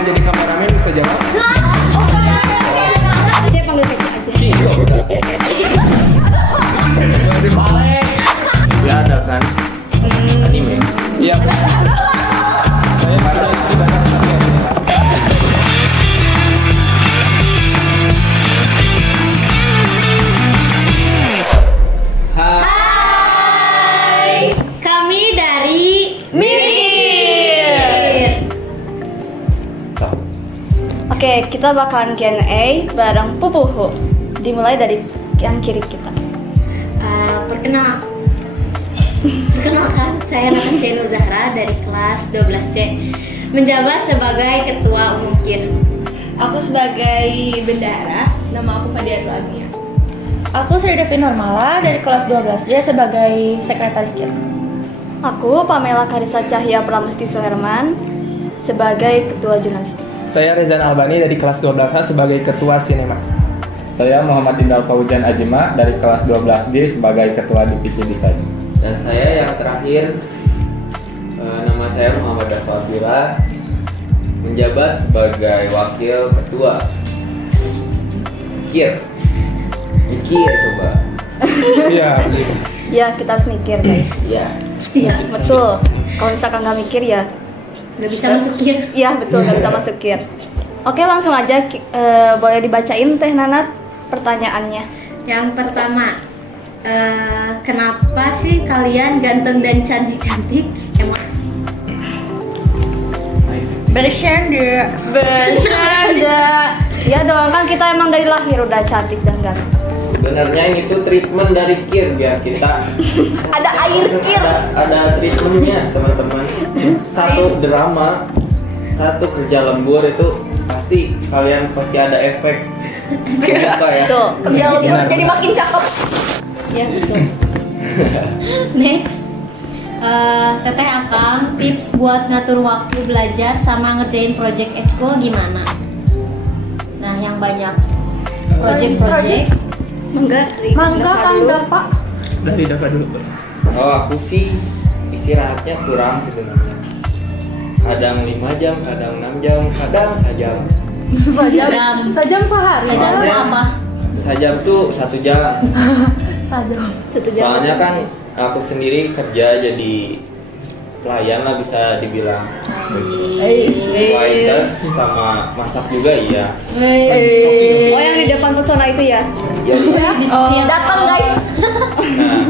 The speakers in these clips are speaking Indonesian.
yang jadi kameramen bisa jawab? Saya panggil Kece aja. Ya ada kan anime. Iya. Saya pada istri banyak sekali. Hai, kami dari Mikir. Oke, kita bakalan Q&A bareng Pupuhu. Dimulai dari yang kiri kita. Perkenalkan, saya Natasha Nur Zahra dari kelas 12C, menjabat sebagai Ketua Umum KIR. Aku sebagai bendahara, nama aku Fadiatul Agnia. Aku Sri Devi Normala dari kelas 12D sebagai sekretaris KIR. Aku Pamela Karisa Cahya Pramusti Suherman sebagai Ketua Jurnalistik. Saya Rezan Albani dari kelas 12A sebagai Ketua Sinema. Saya Muhammad Indal Fauzan Ajima dari kelas 12D sebagai Ketua Divisi Desain. Dan saya yang terakhir, nama saya Muhammad Dafa Abdillah, menjabat sebagai Wakil Ketua KIR. Mikir coba. Iya. Ya, kita harus mikir, guys. Iya. Iya, betul. Kalau misalkan nggak mikir ya Nggak bisa masuk KIR. iya betul, nggak bisa masuk KIR. Oke, langsung aja boleh dibacain Teh Nanat pertanyaannya. Yang pertama, kenapa sih kalian ganteng dan cantik-cantik? Emang Bercanda. Bercanda. Ya dong, kan kita emang dari lahir udah cantik dan ganteng. Sebenarnya ini tuh treatment dari KIR biar kita Ada air KIR. ada treatmentnya teman-teman. Satu drama, satu kerja lembur itu pasti kalian pasti ada efek. Apa ya? Tuh, Kerja lembur jadi makin cakep. ya betul. next, Teteh Akang, tips buat ngatur waktu belajar sama ngerjain project eskul gimana? Nah, yang banyak project. Mangga Kang Dapak. Dari Dafa dulu. Oh, aku sih istirahatnya kurang sebenarnya. Kadang 5 jam, kadang 6 jam, kadang sajam. Sajam sehari. Sajam itu apa? Sajam tuh 1 jam. Sajam. 1 jam. Soalnya kan aku sendiri kerja jadi pelayan lah bisa dibilang. Waiters sama masak juga iya. Oh, yang di depan pesona itu ya? Iya. Datang guys. Nah,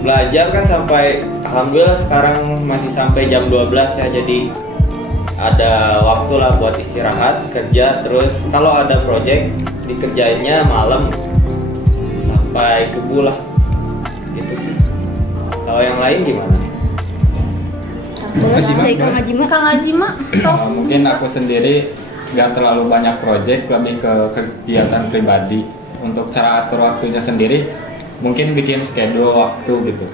belajar kan sampai alhamdulillah sekarang masih sampai jam 12 ya, jadi ada waktu lah buat istirahat, kerja, terus kalau ada project dikerjainnya malam sampai subuh lah, gitu sih. Kalau yang lain gimana? Dari Kang Ajima. Kang Ajima. Mungkin aku sendiri nggak terlalu banyak project, lebih ke kegiatan pribadi. Untuk cara atur waktunya sendiri, mungkin bikin schedule waktu gitu,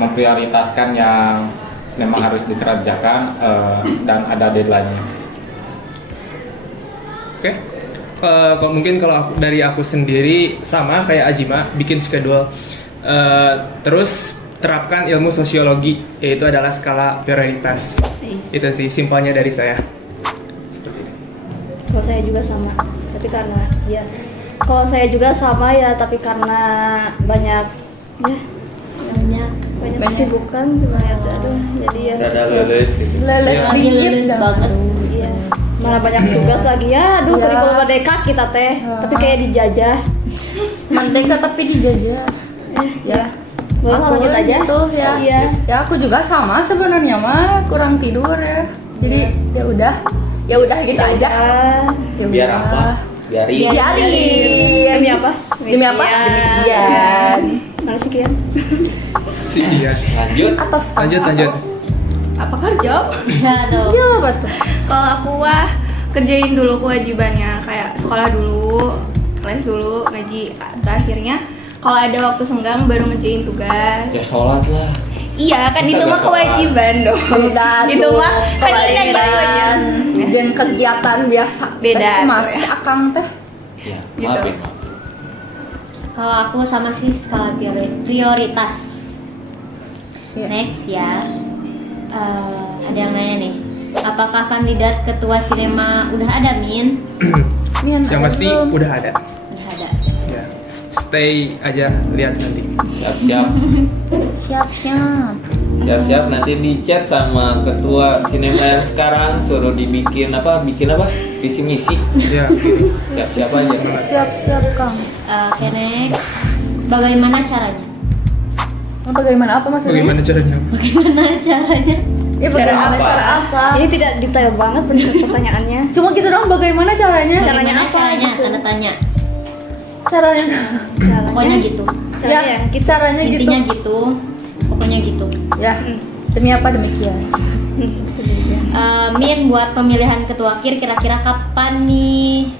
memprioritaskan yang memang harus dikerjakan dan ada deadline-nya. Oke. Kalau dari aku sendiri sama kayak Ajima, bikin schedule. Terus terapkan ilmu sosiologi, yaitu adalah skala prioritas. Itu sih simpelnya dari saya. Seperti itu. Kalau saya juga sama, tapi karena ya kalau saya juga sama ya, tapi karena banyak kesibukan banyak, aduh, jadi ya Rada lulus gitu. Leles Ya. dikit. Lulus banget. iya, mana banyak tugas lagi ya, aduh, Ya. kurikulum merdeka kita teh, tapi kayak dijajah. Merdeka tapi dijajah. Ya. Boleh Aku lanjut aja. gitu, ya. Iya. Ya aku juga sama sebenarnya mah, kurang tidur ya. Jadi ya udah gitu aja. Ya Biar udah. apa? Biarin. Biarin. Demi apa? Demi apa? Demikian. Mana sih Kian? Iya. Lanjut. Lanjut. Apakah jawab? Ya dong. Iya apa tuh? Kalau aku kerjain dulu kewajibannya, kayak sekolah dulu, les dulu, ngaji. Terakhirnya kalau ada waktu senggang baru ngerjain tugas. Ya sholat lah. Iya kan, Masa itu gak mah sholat? kewajiban dong. Beda Itu tuh, mah kan ini kewajiban. Jeung kegiatan biasa. Beda tuh Masih ya. Akang teh. Ya, Gitu. maaf ya, maaf. Kalau aku sama sih skala prioritas. Iya. Next ya. Ada yang nanya nih. Apakah kandidat ketua sinema udah ada, Min? Mian, Yang ada pasti belum? udah ada. Udah ada. Ya. Stay aja, lihat nanti. Siap-siap. Siap-siap. Siap-siap nanti di chat sama ketua sinema yang sekarang, suruh dibikin apa? Visi misi. Ya. Siap-siap aja. Siap-siap Kang. Oke, next. Bagaimana caranya? Bagaimana apa maksudnya? Bagaimana caranya? Bagaimana caranya? Ya bagaimana apa? cara apa? Ini tidak detail banget pertanyaannya. Cuma gitu dong bagaimana caranya? Caranya Bagaimana apa caranya? gitu? Tanda tanya. Caranya. Pokoknya gitu. Caranya Ya, caranya gitu. Intinya gitu. Pokoknya gitu. Ya. Demi apa demikian? Min, buat pemilihan ketua KIR kira-kira kapan nih?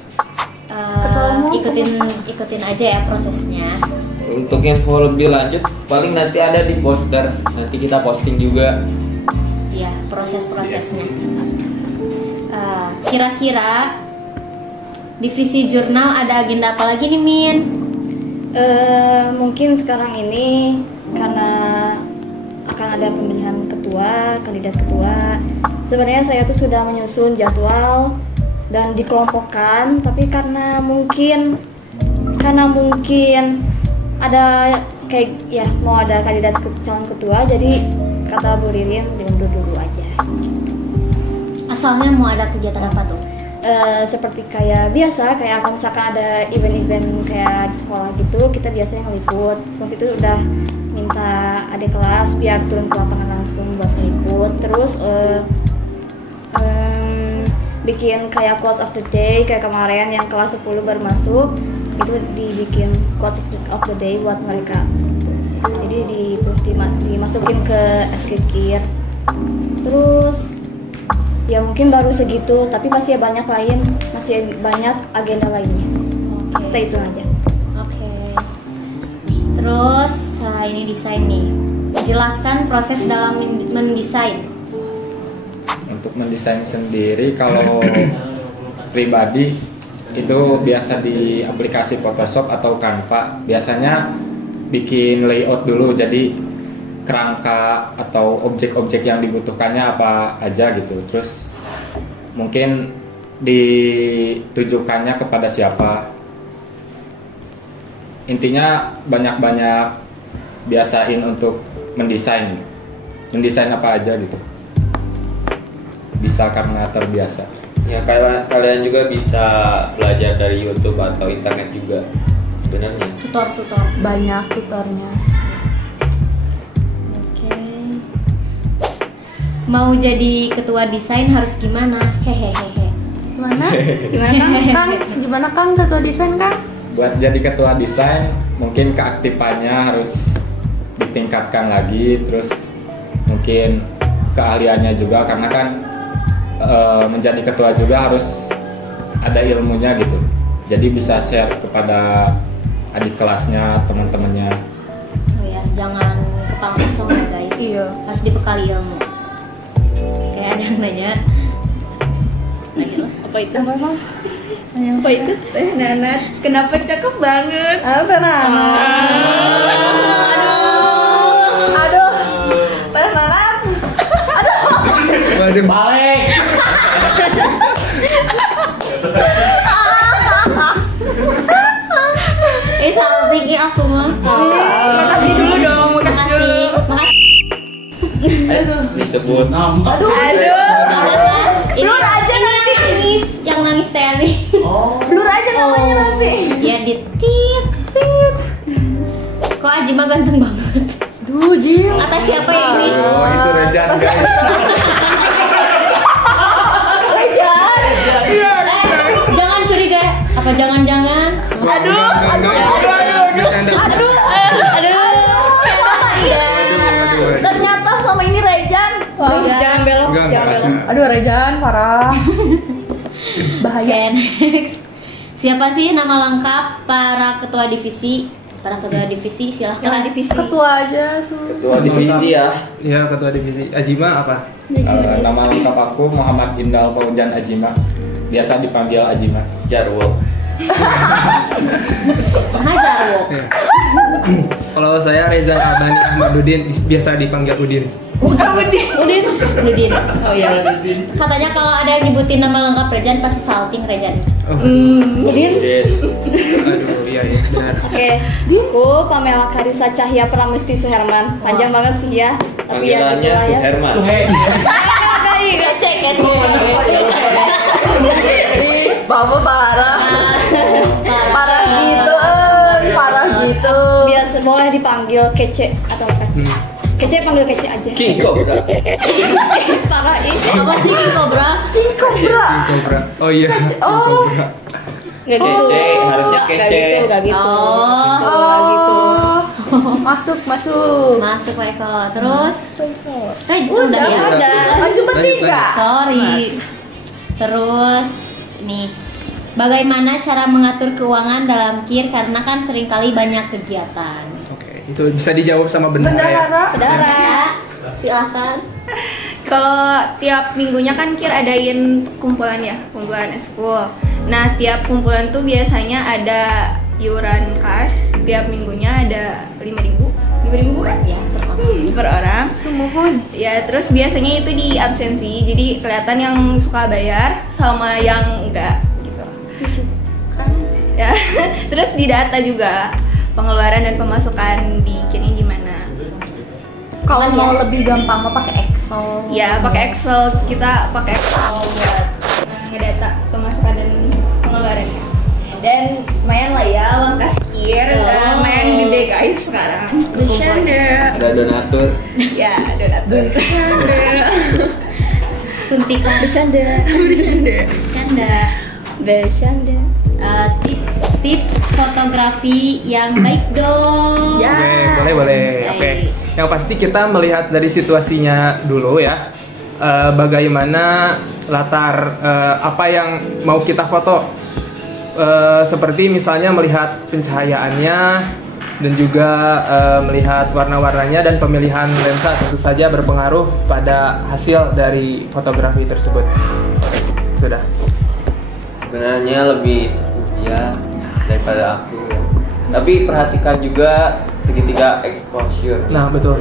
Ketua umum? Ikutin aja ya prosesnya. Untuk info lebih lanjut paling nanti ada di poster. Nanti kita posting juga. Ya, proses-prosesnya. Kira-kira divisi jurnal ada agenda apa lagi nih, Min? Mungkin sekarang ini karena akan ada pemilihan ketua, kandidat ketua. Sebenarnya saya tuh sudah menyusun jadwal dan dikelompokkan, tapi karena mungkin ada kayak ya mau ada kandidat calon ketua, jadi kata Bu Ririn diundur dulu aja. Asalnya mau ada kegiatan apa tuh? Seperti kayak biasa, kayak kalau misalkan ada event-event kayak di sekolah gitu, kita biasanya ngeliput. Waktu itu udah minta adik kelas biar turun ke lapangan langsung buat ngeliput. Terus bikin kayak quotes of the day, kayak kemarin yang kelas 10 baru masuk, itu dibikin quotes of the day buat mereka. Jadi dimasukin ke SKKIR. Terus ya mungkin baru segitu, tapi masih banyak agenda lainnya. Stay tune aja. Oke. Terus ini desain nih. Jelaskan proses dalam mendesain. Untuk mendesain sendiri kalau pribadi itu biasa di aplikasi Photoshop atau Canva. Biasanya bikin layout dulu, jadi kerangka atau objek-objek yang dibutuhkannya apa aja gitu. Terus mungkin ditujukannya kepada siapa. Intinya banyak-banyak biasain untuk mendesain. Mendesain apa aja gitu. Bisa karena terbiasa. Ya kalian juga bisa belajar dari YouTube atau internet juga sebenarnya. Tutor. Banyak tutornya. Oke. Mau jadi ketua desain harus gimana? Hehehe. Gimana? Gimana Kang ketua desain Kang? Buat jadi ketua desain mungkin keaktifannya harus ditingkatkan lagi, terus mungkin keahliannya juga, karena kan menjadi ketua juga harus ada ilmunya gitu. Jadi bisa share kepada adik kelasnya, teman-temannya. Oh ya, jangan kepala kosong ya guys. Iya. Harus dibekali ilmu. Kayak ada yang nanya. Apa itu? Apa itu? Teh Nanat, kenapa cakep banget? Teh Nanat. Aduh. Teh Nanat. Waduh. Balik. Salah tinggi aku mah. Makasih dulu dong, makasih dulu. Makasih. Disebut nama. Aduh. Blur aja nanti. Yang nangis Teli. Blur aja namanya nanti. Ya ditit. Kok Aji mah ganteng banget. Duh, Jil. Kata siapa ya ini? Oh, itu Rejan guys. Lejan. Jangan curiga. Apa jangan-jangan? Aduh. Ternyata selama ini Rejan. Jangan belok. Enggak, Jangan makasih. belok. Aduh, Rejan parah. Bahaya. Oke, next. Siapa sih nama lengkap para ketua divisi? Para ketua divisi, silahkan. Ketua aja tuh. Ketua divisi ya. Ya, ketua divisi. Ajima apa? Nama lengkap aku Muhammad Indal Paujan Ajima. Biasa dipanggil Ajima. Jarwo. Hajar, Wo. Ya. Kalau saya Reza Abani Ahmadudin, biasa dipanggil Udin. Udin. Oh iya. Katanya kalau ada yang nyebutin nama lengkap Rejan pasti salting Rejan. Udin. Aduh, iya benar. Oke, aku Pamela Karisa Cahya Pramesti Suherman. Panjang banget sih ya. Tapi ya Panggilannya gitulah ya. Suherman. Kece. Ih, Bapak parah. Parah gitu. Biasa boleh dipanggil Kece atau Kece. Kece panggil Kece aja. King Cobra. Parah ih. Apa sih King Cobra? King Cobra. Cobra. Oh iya. Oh. Cobra. Nggak gitu. Kece, harusnya Nggak Kece. gitu, nggak gitu. Oh. Nggak gitu. Masuk. Masuk Pak Eko. Terus udah ya. Ada. Lanjut bertiga. Sorry. Terus nih, bagaimana cara mengatur keuangan dalam KIR karena kan seringkali banyak kegiatan. Oke, itu bisa dijawab sama bendahara ya. Saudara. Ya, silahkan. Kalau tiap minggunya kan KIR adain kumpulan eskul. Nah, tiap kumpulan tuh biasanya ada iuran kas. Tiap minggunya ada 5.000 bukan? Ya, Per orang. Sumuhun. Ya, terus biasanya itu di absensi. Jadi kelihatan yang suka bayar sama yang enggak gitu. Ya, terus di data juga pengeluaran dan pemasukan di KIR gimana? Kalau Cuman mau ya. lebih gampang mah pakai Excel. Ya, pakai Excel. Kita pakai Excel buat ngedata pemasukan dan pengeluarannya. Dan lumayan lah ya, langkah KIR lumayan gede guys sekarang. Bercanda. Ada donatur. Ya, donatur. Suntikan. Bercanda. Bercanda. Tips fotografi yang baik dong. Ya. Oke, boleh. Oke. Yang pasti kita melihat dari situasinya dulu ya. Bagaimana latar apa yang mau kita foto. Seperti misalnya melihat pencahayaannya dan juga melihat warna-warnanya dan pemilihan lensa tentu saja berpengaruh pada hasil dari fotografi tersebut. Sudah. Sebenarnya lebih sepuh dia daripada aku. Tapi perhatikan juga segitiga exposure. Nah, betul.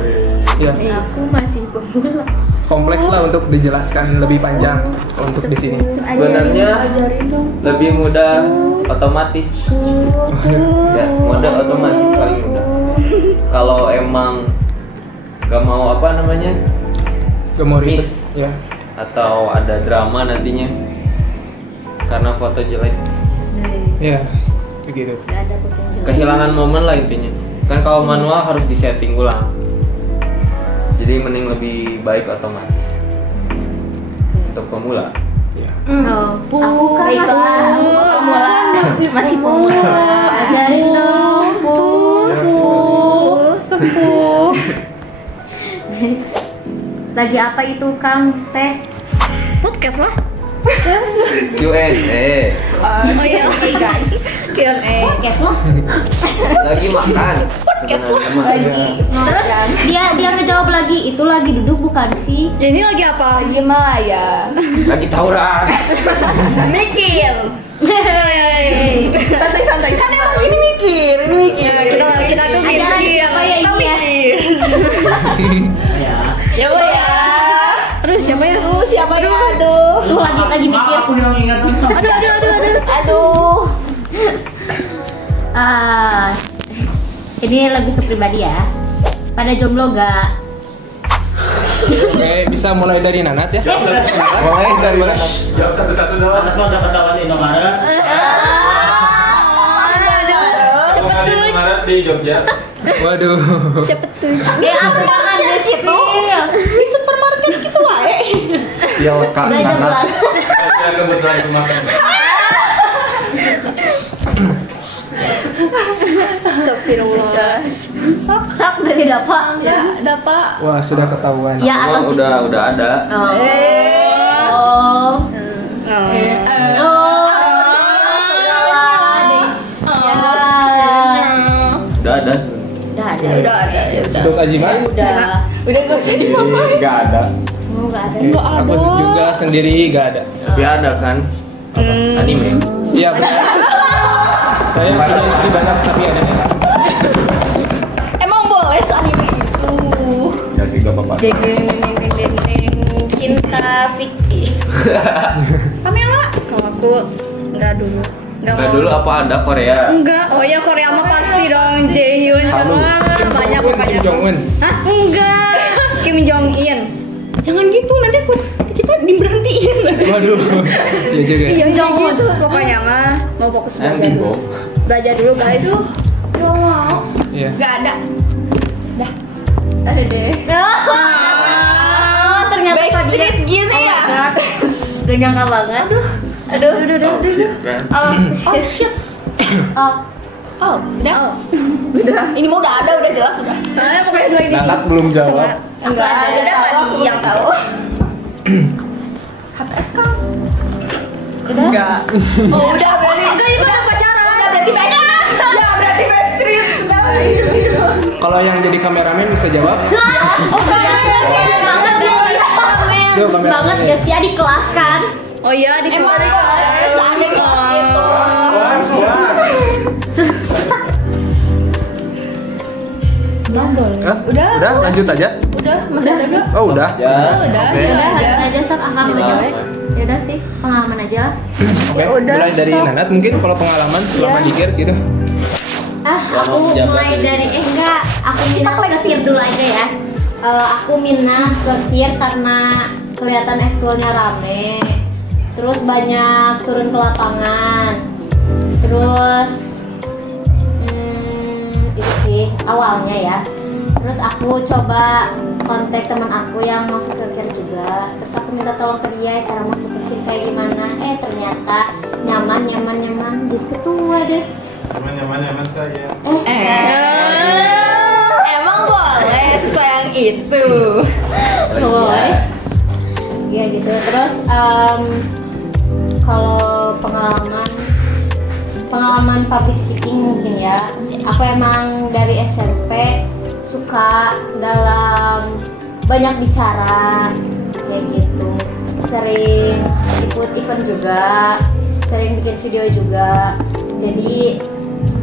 Ya. Aku masih pemula. Kompleks lah untuk dijelaskan lebih panjang untuk di sini. Sebenarnya lebih mudah otomatis. Ya, mode otomatis paling mudah. Kalau emang gak mau Gak mau ribet. miss Ya. atau ada drama nantinya karena foto jelek, Ya, begitu. Gak ada foto yang jelek. kehilangan momen lah intinya. Kan kalau manual harus disetting ulang. Jadi mending lebih baik otomatis untuk pemula. Ya. Aku kan Masih pemula. ajarin dong, Sepuh. Lagi apa itu Kang Teh? Podcast lah. Q&A. Oh iya. guys. Q&A. Podcast loh. Lagi makan. Sebenarnya mah. Terus dia ngejawab lagi, itu lagi duduk bukan sih? Ya, ini lagi apa? Gimana ya? Lagi tawuran. Mikir. Santai. Ini mikir. Ya, kita tuh Ajaran mikir. siapa ya ini ya? Ya Bu ya. Aduh, siapa ya? Siapa ya? Aduh. Tuh lagi mikir. Aduh. Ini lebih ke pribadi ya. Pada jomblo gak? Oke, bisa mulai dari Nanat ya. Mulai dari Nanat. Jawab satu-satu dong. Anak lo dapat tawaran di Indomaret. Siapa Di tuh? Indomaret di Jogja. Waduh. Siapa tuh? Aku jangan gitu. Di supermarket gitu wae. Ya Kak Udah jam Nanat. Saya kebetulan aku makan. Astagfirullah. Sok dari dapat. Ya, dapat. Wah, sudah ketahuan. Ya atau Udah ada. Oh. Udah ada sebenarnya. Udah ada. Untuk Azima? Udah. Udah gak usah Sendiri dipapain. nggak ada. Enggak ada. Aku juga sendiri gak ada. Tapi ada kan anime. Iya, benar. Saya punya istri banyak tapi ada. Emang boleh anime itu? nggak sih, nggak apa-apa. Cinta fiksi. Pamela. Kalau aku nggak dulu. Nggak dulu apa ada Korea? Enggak. Oh ya Korea mah pasti dong. Jaehyun sama banyak Kim pokoknya. Jong Un. Hah? Enggak. Kim Jong In. Jangan gitu, nanti kita diberhentiin. Waduh. Iya juga. Iya gitu. Pokoknya mah mau fokus belajar dulu. Belajar dulu guys. Gak mau. Iya. Gak ada. Dah. Ada deh. Oh, ternyata tadi. Backstreet gitu ya. Gak nyangka banget. Aduh. Oh shit. Oh, udah. Udah. Ini mah udah ada, udah jelas udah. Soalnya pokoknya dua ini. Nanat belum jawab. Enggak ada. Udah tahu yang tahu. HTS kan? Udah. Enggak. Oh, udah berarti. Enggak ini udah pacaran. Udah berarti beda. Ya berarti Backstreet. Kalau yang jadi kameramen bisa jawab. Oh banget gak sih? Duh, kameramen. Banget gak sih? Di kelas kan? Oh iya di Emang kelas. ada kelas itu. Udah lanjut aja. Udah, masih ada gak? Oh udah. Ya. Udah. Oke. Yaudah, lanjut aja sok angkat aja. Yaudah sih, pengalaman aja. Oke, mulai dari Nanat mungkin kalau pengalaman selama dikir gitu. Aku mulai dari enggak, aku minat ke KIR dulu aja ya. Aku minat ke KIR karena kelihatan ekskulnya rame. Terus banyak turun ke lapangan. Terus itu sih awalnya ya. Terus aku coba kontak teman aku yang masuk ke KIR juga. Terus aku minta tolong ke dia cara masuk ke KIR kayak gimana. Ternyata nyaman. Jadi ketua deh. Nyaman saya. Emang boleh sesuai yang itu. Boleh. Ya gitu. Terus kalau pengalaman public speaking mungkin ya. Aku emang dari SMP suka dalam banyak bicara kayak gitu. Sering ikut event juga, sering bikin video juga. Jadi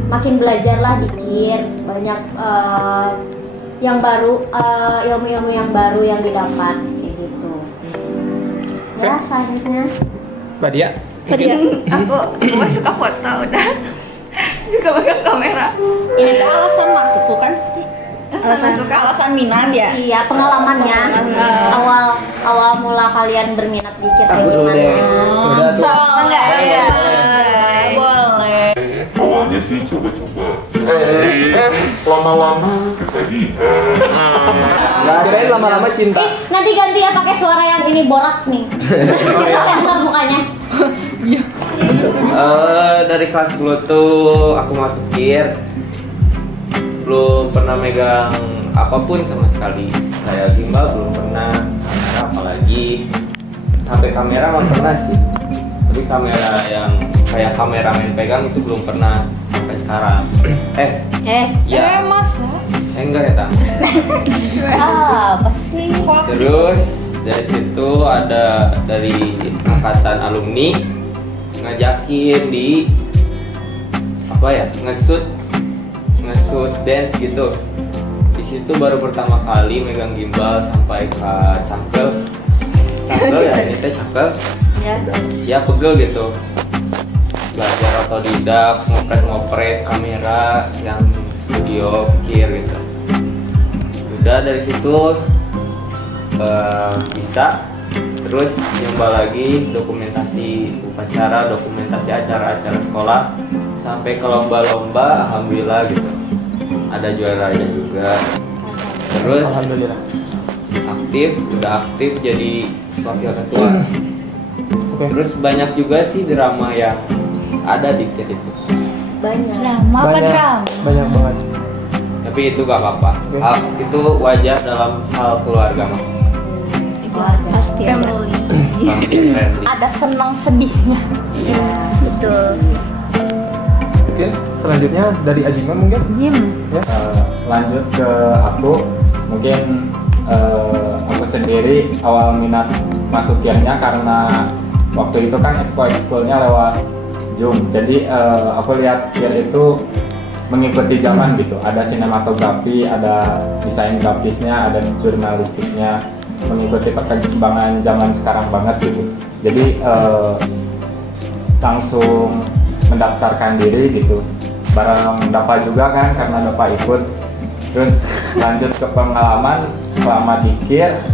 makin belajar lah dikit, banyak yang baru, ilmu-ilmu yang baru yang didapat kayak gitu. Ya selanjutnya Mbak Dia. Aku mah suka foto udah. Juga pegang kamera. Ini tuh alasan masuk bukan? Alasan minat ya. iya pengalamannya awal mula kalian berminat dikit kayak Aku dulu deh. gimana. Udah tuh. So, enggak ya. Boleh. Awalnya sih coba-coba. Lama-lama ketagihan. Kirain lama-lama cinta. Nanti ganti ya pakai suara yang ini boraks nih. Kita sensor mukanya. Dari kelas 10 tuh aku masuk KIR, belum pernah megang apapun sama sekali. Kayak gimbal belum pernah, kamera apalagi. HP kamera mah pernah sih, tapi kamera yang kayak kameramen pegang itu belum pernah sampai sekarang. Ya. Masa? Enggak ya tak. Apa sih? Terus dari situ ada dari angkatan alumni ngajakin di apa ya, nge-shoot dance gitu. Di situ baru pertama kali megang gimbal sampai ke cangkel ya, ini teh cangkel ya pegel gitu. Belajar otodidak, ngopret kamera yang studio KIR gitu. Udah dari situ bisa. Terus nyoba lagi dokumentasi upacara, dokumentasi acara-acara sekolah, sampai ke lomba-lomba, alhamdulillah gitu. Ada juaranya juga. Terus Alhamdulillah. udah aktif jadi wakil ketua. Terus banyak juga sih drama yang ada di KIR itu. Banyak. Banyak banget. Tapi itu gak apa-apa. Itu wajar dalam hal keluarga mah. Pasti ada. Family friendly. Ada senang sedihnya. Iya, betul. Mungkin selanjutnya dari Ajima mungkin. Jim. Ya. Lanjut ke aku, mungkin aku sendiri awal minat masuk KIR-nya karena waktu itu kan ekskulnya lewat Zoom. Jadi aku lihat KIR itu mengikuti zaman gitu. Ada sinematografi, ada desain grafisnya, ada jurnalistiknya, mengikuti perkembangan zaman sekarang banget gitu. Jadi langsung mendaftarkan diri gitu bareng Dapa juga kan, karena Dapa ikut. Terus lanjut ke pengalaman selama di KIR,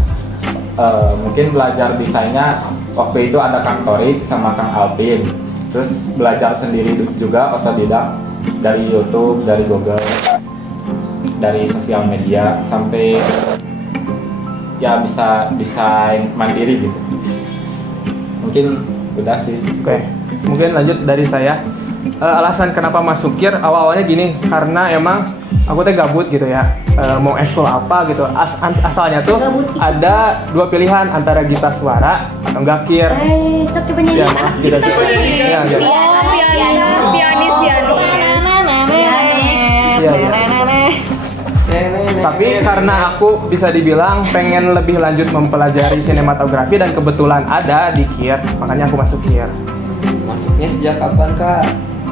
mungkin belajar desainnya waktu itu ada Kang Torik sama Kang Alvin. Terus belajar sendiri juga otodidak dari YouTube, dari Google, dari sosial media, sampai ya bisa desain mandiri gitu. Mungkin udah sih. Oke, mungkin lanjut dari saya. Alasan kenapa masuk KIR awalnya gini, karena emang aku teh gabut gitu ya, mau ekskul apa gitu. Asalnya tuh ada dua pilihan antara gitar suara atau enggak KIR. Sok coba nyanyi. Ya maaf, gitar suara. Ya, ya. Tapi karena aku bisa dibilang pengen lebih lanjut mempelajari sinematografi dan kebetulan ada di KIR, makanya aku masuk KIR. Masuknya sejak kapan, Kak?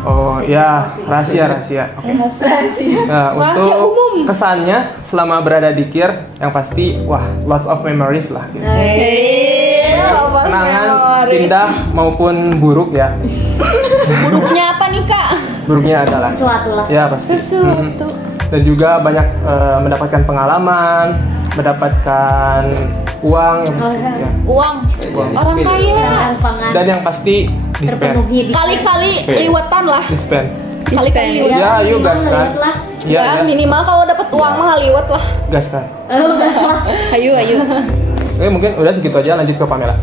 Oh ya, rahasia. Oke. Nah, untuk kesannya selama berada di KIR, yang pasti wah, lots of memories lah gitu. Kenangan indah maupun buruk ya. Buruknya apa nih Kak? Buruknya adalah Sesuatu lah. ya pasti. Sesuatu. Dan juga banyak mendapatkan pengalaman, mendapatkan uang yang pasti ya. Uang. Orang kaya. Dan yang pasti dispen. Kali-kali liwetan lah. Dispen. Kali-kali liwetan. Ya, yuk gas kan. Ya, minimal kalau dapat uang mah liwet lah. Gas kan. Ayo. Oke, mungkin udah segitu aja, lanjut ke Pamela.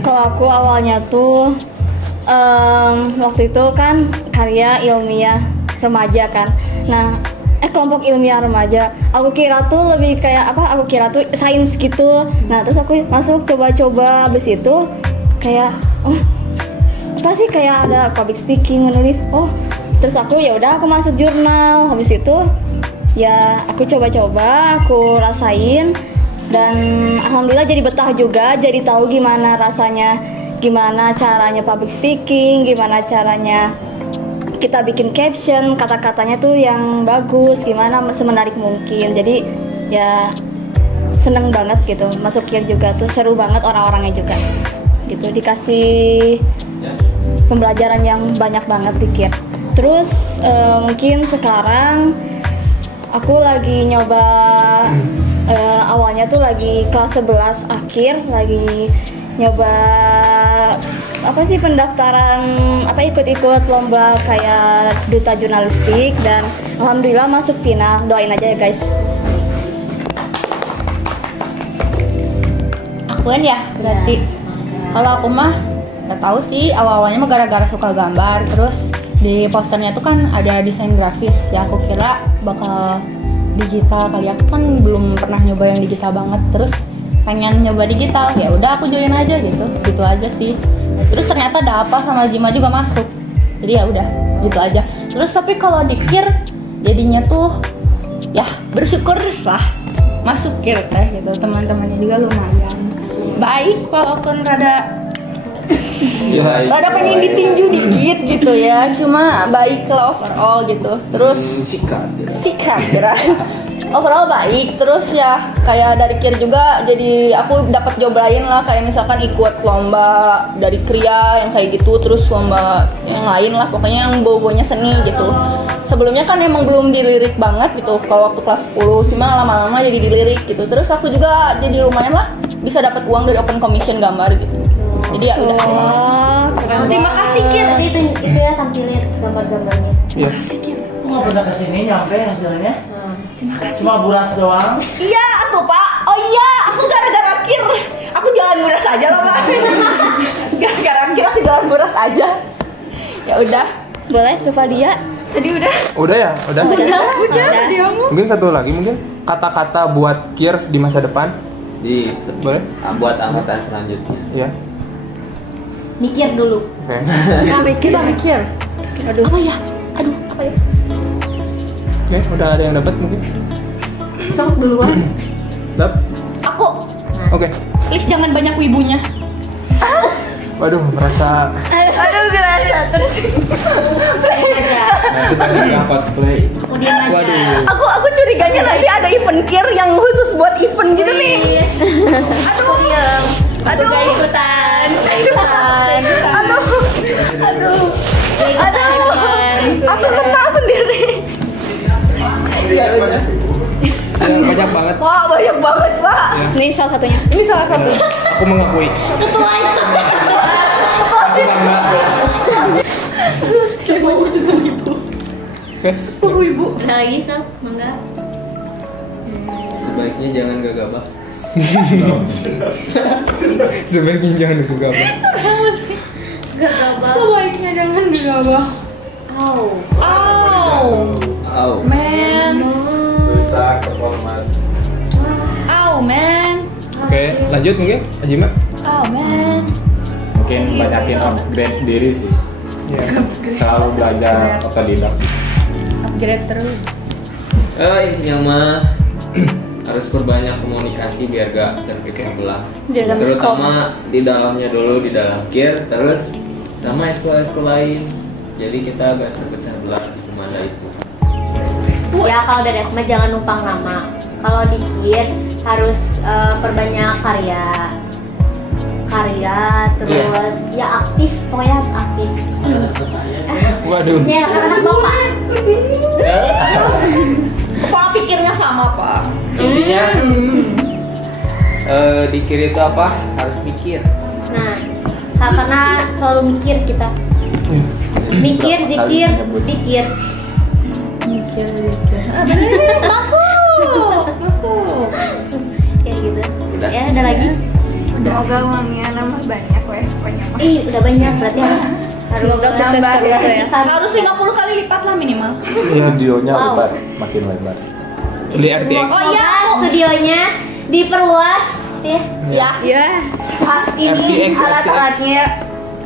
Kalau aku awalnya tuh waktu itu kan karya ilmiah remaja kan. Nah, kelompok ilmiah remaja. Aku kira tuh lebih kayak apa? Aku kira tuh sains gitu. Nah, terus aku masuk coba-coba, habis itu kayak apa sih, kayak ada public speaking, menulis. Terus aku ya udah aku masuk jurnal. Habis itu ya aku coba-coba, aku rasain dan alhamdulillah jadi betah juga, jadi tahu gimana rasanya, gimana caranya public speaking, gimana caranya kita bikin caption, kata-katanya tuh yang bagus, gimana semenarik mungkin. Jadi ya seneng banget gitu masuk KIR juga tuh, seru banget orang-orangnya juga gitu, dikasih pembelajaran yang banyak banget di KIR. Terus mungkin sekarang aku lagi nyoba, awalnya tuh lagi kelas 11 akhir, lagi nyoba apa sih pendaftaran, ikut-ikut lomba kayak duta jurnalistik, dan alhamdulillah masuk final. Doain aja ya guys. Aku kan ya berarti. Kalau aku mah nggak tahu sih, awalnya mah gara-gara suka gambar, terus di posternya tuh kan ada desain grafis ya, aku kira bakal digital kali. Aku kan belum pernah nyoba yang digital banget, terus pengen nyoba digital, ya udah aku join aja gitu aja sih. Terus ternyata Dapa sama Jima juga masuk, jadi ya udah gitu aja. Terus tapi kalau di KIR jadinya tuh ya bersyukur lah masuk KIR teh gitu, teman-temannya juga lumayan baik, walaupun rada pengen ditinju dikit gitu ya, cuma baik lah overall gitu. Terus sikat kira overall baik. Terus ya kayak dari KIR juga, jadi aku dapat job lain lah, kayak misalkan ikut lomba dari Kria yang kayak gitu, terus lomba yang lain lah, pokoknya yang bau-baunya seni gitu. Sebelumnya kan emang belum dilirik banget gitu kalau waktu kelas 10, cuma lama-lama jadi dilirik gitu. Terus aku juga jadi lumayan lah bisa dapat uang dari open commission gambar gitu. Jadi ya udah. Terima kasih KIR. Itu ya, tampilin gambar-gambarnya. Iya. Kasih KIR. Aku nggak pernah kesini nyampe hasilnya. Terima kasih. Cuma buras doang. Iya tuh Pak. Oh iya, aku gara-gara KIR. Aku jalan buras aja loh Pak. Gara-gara KIR aku jalan buras aja. Ya udah. Boleh ke Fadia? Tadi udah. Udah ya? Udah. Tadi kamu. Mungkin satu lagi, mungkin kata-kata buat KIR di masa depan. Boleh? Buat angkatan selanjutnya. Iya. Mikir dulu. Oke. Mikir. Apa ya? Oke, udah ada yang dapat mungkin? Sok duluan. Dap? Aku. Oke. Please jangan banyak wibunya. Waduh, merasa Aduh kerasa terus. Yang cosplay. Udah aja. Aku curiganya nanti ada event gear yang khusus buat event gitu nih. Aduh gak ikutan. Aduh. Aku kena sendiri. Banyak banget. Wah banyak banget pak. Ini salah satunya. Ini salah satu. Aku mengakui. Ketuanya. Oke. Ibu. Ada lagi Sob? Mangga. Sebaiknya jangan gegabah. Sebaiknya jangan gegabah. Gegabah. Sebaiknya jangan gegabah. Au. Man. Rusak performa. Man. Oke, lanjut mungkin Ajima. Man. Mungkin banyakin upgrade diri sih. Ya. Selalu belajar otodidak. Upgrade terus. Intinya mah harus perbanyak komunikasi biar gak terpecah belah. Biar gak miskom. Terutama di dalamnya dulu, di dalam gear, terus sama eskul-eskul lain. Jadi kita gak terpecah belah di semana itu. Ya kalau dari aku mah jangan numpang nama. Kalau di gear harus perbanyak karya terus ya aktif, pokoknya harus aktif. Waduh. Ini anak-anak bapak. Pola pikirnya sama pak. Intinya di gear itu apa? Harus mikir. Nah, karena selalu mikir kita. Mikir, zikir, dikir. Mikir. Bener. Masuk. Kayak gitu. Udah. Ya ada lagi? Semoga uangnya nambah banyak pokoknya. Udah banyak berarti harus Semoga sukses terus ya. Harus 50 kali lipat lah minimal. Studionya Wow. lebar, makin lebar. Di RTX. Oh iya, studionya diperluas ya. Ya. Ini RTX. alat-alatnya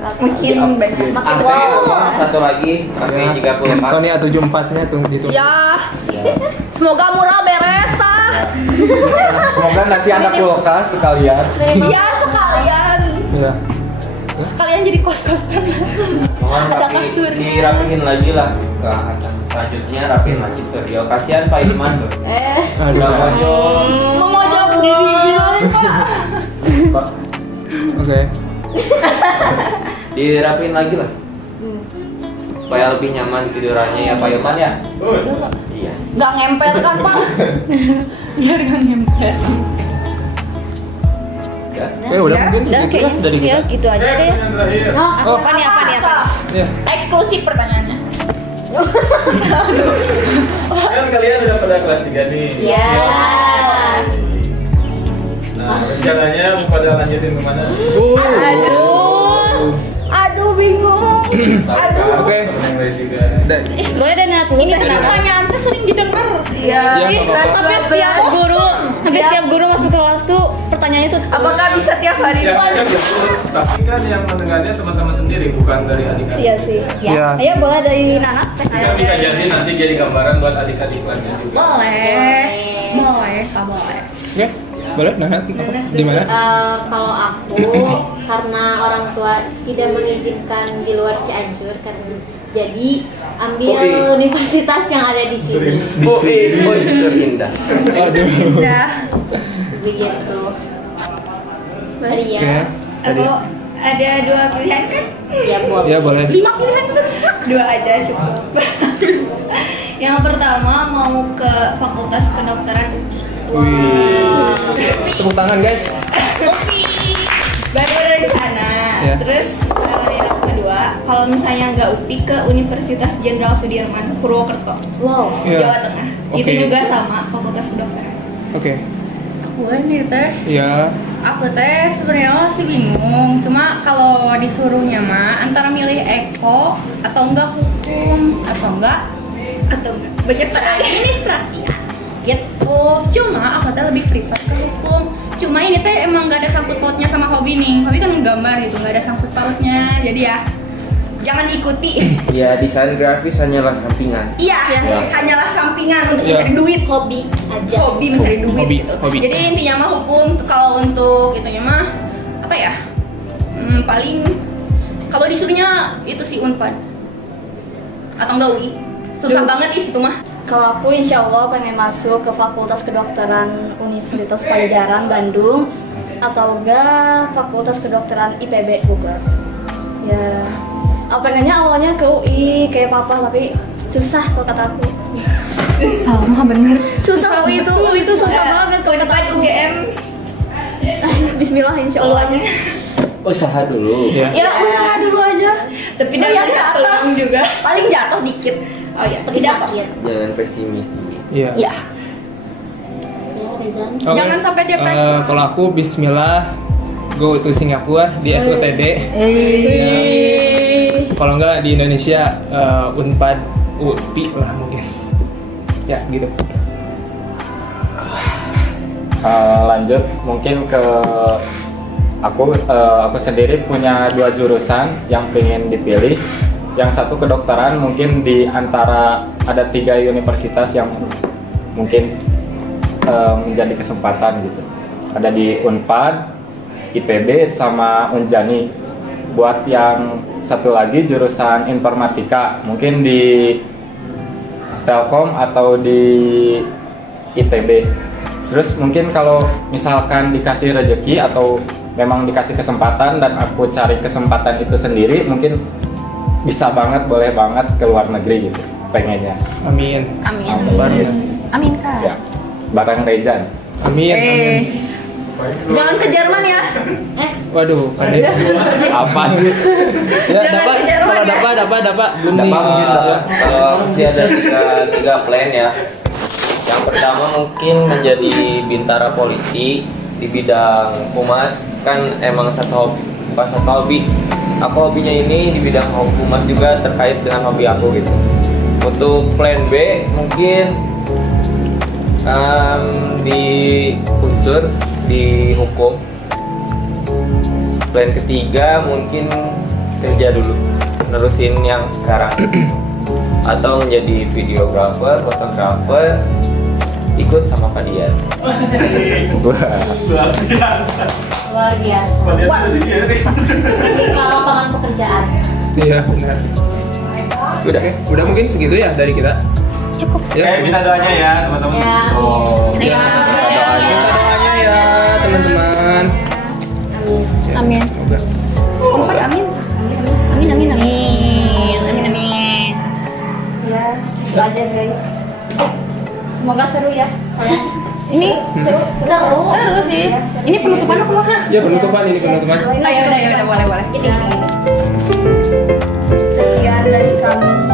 makin banyak. Makin AC satu lagi pakai 30 pas. Sony A74-nya tuh gitu. Ya. Semoga murah beres ah. Semoga nanti ada kulkas sekalian. Ya sekalian. Ya. Sekalian jadi kos-kosan. Mohon Ada kasur. dirapihin lagi lah. Selanjutnya rapihin lagi studio. Kasihan Pak Ilman tuh. Aduh. Udah mojok. Memojok diri gimana pak? Oke. Dirapihin lagi lah. Supaya lebih nyaman tidurannya ya Pak Ilman ya. Iya. Nggak ngempel kan pak? Biar nggak ngempel. Ya. Udah mungkin Udah segitu lah kayaknya. dari Ya kita. gitu aja deh. Yang terakhir. Apa nih? Ya. Eksklusif pertanyaannya. Kan kalian udah pada kelas 3 nih. Ya. Nah, rencananya mau pada lanjutin kemana? Aduh bingung. Oke. Yang lain juga. Boleh deh Nat. Ini pertanyaan tuh sering didengar. Iya. Ya, nggak apa-apa. Hampir setiap guru masuk kelas tuh pertanyaannya tuh. Apakah bisa tiap hari? Ya, kan, tapi kan yang mendengarnya teman-teman sendiri, bukan dari adik-adik. Iya sih. Ya. Ayo boleh dari Nanat. Kita bisa jadi nanti jadi gambaran buat adik-adik kelasnya juga. Boleh. Boleh. Oke. Boleh, Nanat. Di mana? Kalau aku karena orang tua tidak mengizinkan di luar Cianjur karena jadi ambil universitas yang ada di sini. Indah. Udah. Begitu. Oke. Maria. Aku ada 2 pilihan kan? Ya boleh. Ya boleh. 5 pilihan juga bisa. 2 aja cukup. Yang pertama mau ke Fakultas Kedokteran UPI. Wih. Tepuk tangan guys. Baru ada rencana. Ya. Terus yang kedua, kalau misalnya nggak UPI ke Universitas Jenderal Sudirman Purwokerto, Wow. Ya. Jawa Tengah. Itu Oke. juga sama Fakultas Kedokteran. Oke. Aku nih teh. Ya. Aku teh sebenarnya masih bingung. Cuma kalau disuruhnya mah antara milih eko atau enggak hukum atau enggak Banyak sekali. administrasi gitu. Cuma aku teh lebih prefer ke hukum. Cuma ini teh emang nggak ada sangkut pautnya sama hobi nih. Hobi kan menggambar gitu, nggak ada sangkut pautnya. Jadi ya jangan ikuti. Ya desain grafis hanyalah sampingan. Iya, hanyalah sampingan untuk mencari duit. Hobi aja. Hobi mencari duit Hobi, gitu. hobi. Jadi intinya mah hukum kalau untuk itunya mah apa ya? Paling kalau disuruhnya itu sih Unpad atau enggak UI. Susah banget itu mah. Kalau aku insya Allah pengen masuk ke Fakultas Kedokteran Universitas Padjadjaran Bandung atau enggak Fakultas Kedokteran IPB Bogor. Ya, aku pengennya awalnya ke UI kayak papa tapi susah kalau kata aku. Sama bener. Susah UI itu susah banget kalau kata aku. UGM. Bismillah insya Allah. Usaha dulu. Ya usaha dulu aja. Tapi Itu yang dari ke atas peluang juga. paling jatuh dikit. Oh ya, Tapi tidak. sakit. Jangan pesimis. Iya. Ya. Ya, Rizan. Oke. Jangan sampai depresi. Kalau aku Bismillah go to Singapura di SUTD. Kalau enggak di Indonesia Unpad UPI lah mungkin. Ya gitu. Lanjut mungkin ke aku sendiri punya 2 jurusan yang pengen dipilih. Yang satu kedokteran, mungkin di antara ada 3 universitas yang mungkin menjadi kesempatan gitu. Ada di Unpad, IPB sama Unjani. Buat yang satu lagi jurusan informatika, mungkin di Telkom atau di ITB. Terus mungkin kalau misalkan dikasih rezeki atau memang dikasih kesempatan dan aku cari kesempatan itu sendiri, mungkin bisa banget, boleh banget ke luar negeri gitu pengennya. Amin. Amin Kak. Ya, barang Rejan. Amin. Jangan ke Jerman ya. Waduh, pandai. Apa sih? Ya, Jangan dapat. ke Jerman Kalau ya. dapat belum nih. Mungkin kalau masih ada tiga plan ya. Yang pertama mungkin menjadi bintara polisi di bidang humas, kan emang bukan satu hobi. Aku hobinya ini di bidang humas juga terkait dengan hobi aku gitu. Untuk plan B mungkin di unsur di hukum. Plan ketiga mungkin kerja dulu, nerusin yang sekarang atau menjadi videographer, fotografer, ikut sama Fadian. Luar biasa. Ini lapangan pekerjaan. Iya, benar. Udah mungkin segitu ya dari kita. Cukup sih. Ya, Minta doanya ya teman-teman. Ya, Ya, doanya ya teman-teman. Ya, Amin. Semoga. Unpad amin. Amin. Ya, itu aja guys. Semoga seru ya. Ini seru sih. Ini penutupan apa mah? Ya penutupan ini penutupan. Ya udah boleh. Sekian dari kami.